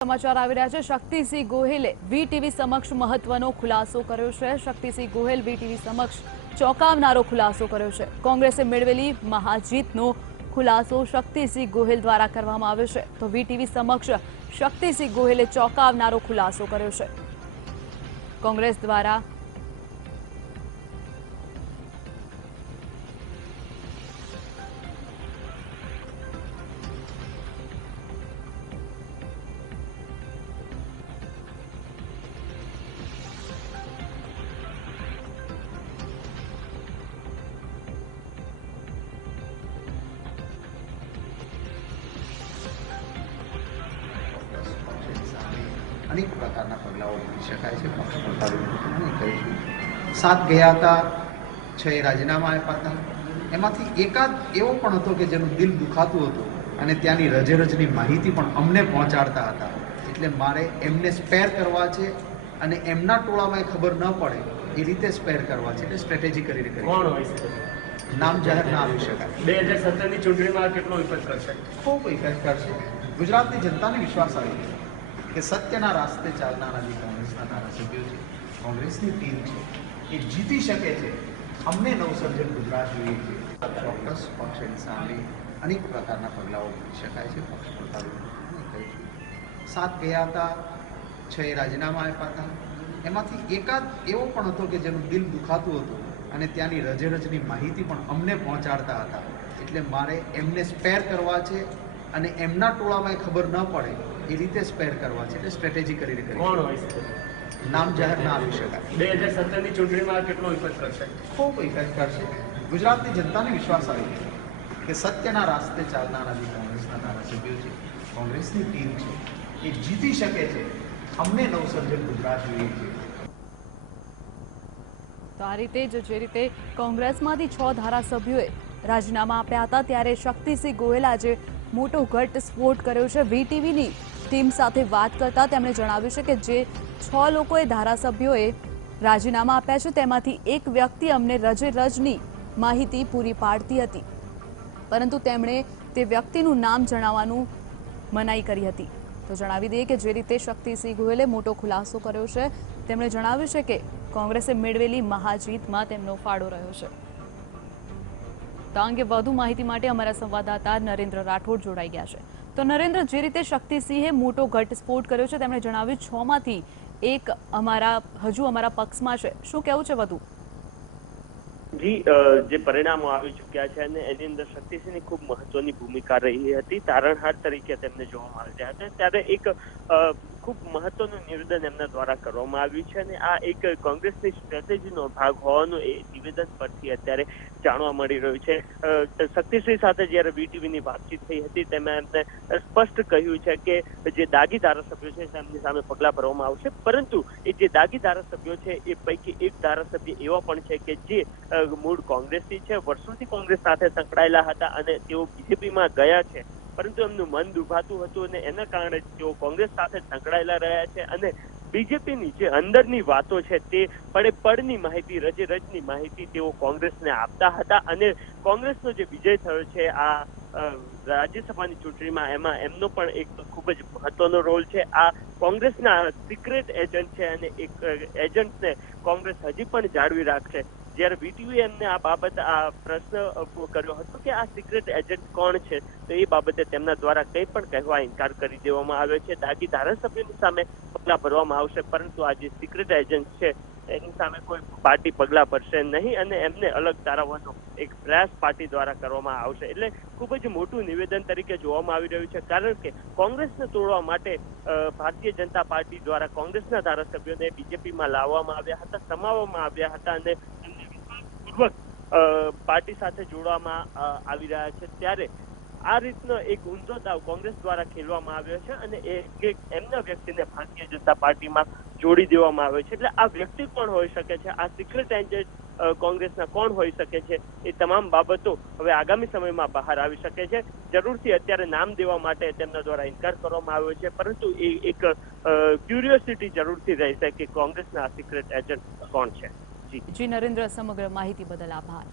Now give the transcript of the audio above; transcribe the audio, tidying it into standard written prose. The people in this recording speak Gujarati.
સમાચાર આવી રહ્યા છે। શક્તિસિંહ ગોહિલે વીટીવી સમક્ષ મહત્વનો ખુલાસો કર્યો છે। શક્તિસિંહ ગોહિલ વીટીવી સમક્ષ ચોંકાવનારો ખુલાસો કર્યો છે। કોંગ્રેસે મેળવેલી મહાજીતનો ખુલાસો શક્તિસિંહ ગોહિલ દ્વારા કરવામાં આવ્યો છે। તો વીટીવી સમક્ષ શક્તિસિંહ ગોહિલે ચોંકાવનારો ખુલાસો કર્યો છે। કોંગ્રેસ દ્વારા अनेक प्रकारना पगलाओ भरी शकाय छे। पक्ष प्रकारों कहीશું सात ગયા હતા, 6 રાજીનામા આપ્યા હતા। એમાંથી એકાદ એવો પણ હતો કે જેનું દિલ દુખાતું હતું અને ત્યાંની રજેરજની માહિતી પણ અમને પહોંચાડતા હતા। એટલે મારે એમને સ્પેર કરવા છે અને એમના ટોળામાં ખબર ન પડે એ રીતે સ્પેર કરવા છે। એટલે સ્ટ્રેટેજી કરી કોણ હોય છે? નામ જાહેર ના આવી શકાય। 2017 ની ચૂંટણીમાં કેટલો ઇફેક્ટ કરશે? ખૂબ ઇફેક્ટ કરશે। ગુજરાતની જનતાને વિશ્વાસ આવી ગયો કે સત્યના રાસ્તે ચાલનારા જે કોંગ્રેસના ધારાસભ્યો છે, કોંગ્રેસની ટીમ છે, એ જીતી શકે છે। અમને નવસર્જન ગુજરાત જોઈએ છે। ચોક્કસ પક્ષની સામે અનેક પ્રકારના પગલાઓ ભરી શકાય છે। પક્ષ પ્રકારોને કહીશું સાત ગયા હતા, 6 રાજીનામા આપ્યા હતા। એમાંથી એકાદ એવો પણ હતો કે જેનું દિલ દુખાતું હતું અને ત્યાંની રજેરજની માહિતી પણ અમને પહોંચાડતા હતા। એટલે મારે એમને સ્પેર કરવા છે અને એમના ટોળામાં ખબર ન પડે એ રીતે સ્પેર કરવા છે। એટલે સ્ટ્રેટેજી કરી કોણ હોય છે? નામ જાહેર ના આવી શકાય। 2017 ની ચૂંટણીમાં કેટલો ઇફેક્ટ કરશે? ખૂબ ઇફેક્ટ કરશે। ગુજરાતની જનતાને વિશ્વાસ આવી ગયો કે સત્યના રાસ્તે ચાલનારા જે કોંગ્રેસના ધારાસભ્યો છે, કોંગ્રેસની ટીમ છે, એ જીતી શકે છે। અમને નવસર્જન ગુજરાત જોઈએ છે। તો આ રીતે જે રીતે કોંગ્રેસમાંથી 6 ધારાસભ્યોએ રાજીનામા આપ્યા હતા, ત્યારે શક્તિસિંહ ગોહિલ આજે મોટો ઘટસ્ફોટ કર્યો છે। વીટીવીની ટીમ સાથે વાત કરતા તેમણે જણાવ્યું છે કે જે 6 લોકોએ ધારાસભ્યોએ રાજીનામા આપ્યા છે તેમાંથી એક વ્યક્તિ અમને રજની માહિતી પૂરી પાડતી હતી, પરંતુ તેમણે તે વ્યક્તિનું નામ જણાવવાનું મનાઈ કરી હતી। તો જણાવી દઈએ કે જે રીતે શક્તિસિંહ ગોહિલે મોટો ખુલાસો કર્યો છે, તેમણે જણાવ્યું છે કે કોંગ્રેસે મેળવેલી મહાજીતમાં તેમનો ફાળો રહ્યો છે। તો આ અંગે વધુ માહિતી માટે અમારા સંવાદદાતા નરેન્દ્ર રાઠોડ જોડાઈ ગયા છે। તો નરેન્દ્ર, જે રીતે શક્તિસિંહે મોટો ઘટસ્ફોટ કર્યો છે, તેમણે જણાવ્યું 6 માંથી એક હજુ અમારા પક્ષમાં છે, શું કહેવું છે વધુ? જી, જે પરિણામો આવી ચૂક્યા છે અને એની અંદર શક્તિસિંહની ખૂબ મહત્વની ભૂમિકા રહી હતી। તારણહાર તરીકે તેમને જોવામાં આવ્યા હતા, ત્યારે એક ખૂબ મહત્વનું નિવેદન એમના દ્વારા કરવામાં આવ્યું છે અને આ એક કોંગ્રેસની સ્ટ્રેટેજીનો ભાગ હોવાનું એ નિવેદન પરથી અત્યારે જાણવા મળી રહ્યું છે। શક્તિસિંહ સાથે જ્યારે વીટીવીની વાતચીત થઈ હતી તેમાં એમને સ્પષ્ટ કહ્યું છે કે જે દાગી ધારાસભ્યો છે તેમની સામે પગલાં ભરવામાં આવશે, પરંતુ એ જે દાગી ધારાસભ્યો છે એ પૈકી એક ધારાસભ્ય એવા પણ છે કે જે મૂળ કોંગ્રેસી છે, વર્ષોથી કોંગ્રેસ સાથે સંકળાયેલા હતા અને તેઓ બીજેપીમાં ગયા છે, પરંતુ એમનું મન દુભાતું હતું અને એના કારણે તેઓ કોંગ્રેસ સાથે સંકળાયેલા રહ્યા છે અને બીજેપીની જે અંદરની વાતો છે તે પડની માહિતી, રજની માહિતી તેઓ કોંગ્રેસને આપતા હતા અને કોંગ્રેસનો જે વિજય થયો છે આ રાજ્યસભાની ચૂંટણીમાં, એમાં એમનો પણ એક ખૂબ જ મહત્વનો રોલ છે। આ કોંગ્રેસના સિક્રેટ એજન્ટ છે અને એક એજન્ટને કોંગ્રેસ હજી પણ જાળવી રાખશે। જ્યારે વીટીવી એમને આ પ્રશ્ન કર્યો હતો કે આ સિક્રેટ એજન્ટ કોણ છે, તો એ બાબતે તેમના દ્વારા કંઈ પણ કહેવા ઇનકાર કરી દેવામાં આવ્યો છે। દાગી ધારાસભ્યોની સામે પગલાં ભરવામાં આવશે, પરંતુ આ જે સિક્રેટ એજન્ટ છે એની સામે કોઈ પાર્ટી પગલાં ભરશે નહીં અને એમને અલગ તારવવાનો એક પ્રયાસ પાર્ટી દ્વારા કરવામાં આવશે। એટલે ખૂબ જ મોટું નિવેદન તરીકે જોવામાં આવી રહ્યું છે, કારણ કે કોંગ્રેસને તોડવા માટે ભારતીય જનતા પાર્ટી દ્વારા કોંગ્રેસના ધારાસભ્યોને બીજેપીમાં લાવવામાં આવ્યા હતા, સમાવવામાં આવ્યા હતા અને પાર્ટી સાથે જોડવામાં આવી રહ્યા છે। ત્યારે આ રીતનો એક ઊંધો દાવ કોંગ્રેસ દ્વારા ખેલવામાં આવ્યો છે અને એમના વ્યક્તિને ભારતીય જનતા પાર્ટીમાં જોડી દેવામાં આવ્યો છે। એટલે આ વ્યક્તિ કોણ હોઈ શકે છે, આ સિક્રેટ એજન્ટ કોંગ્રેસના કોણ હોઈ શકે છે, એ તમામ બાબતો હવે આગામી સમયમાં બહાર આવી શકે છે। જરૂરથી અત્યારે નામ દેવા માટે તેમના દ્વારા ઇનકાર કરવામાં આવ્યો છે, પરંતુ એ એક ક્યુરિયોસિટી જરૂરથી રહેશે કે કોંગ્રેસના આ સિક્રેટ એજન્ટ કોણ છે। જી નરેન્દ્ર, સમગ્ર માહિતી બદલ આભાર।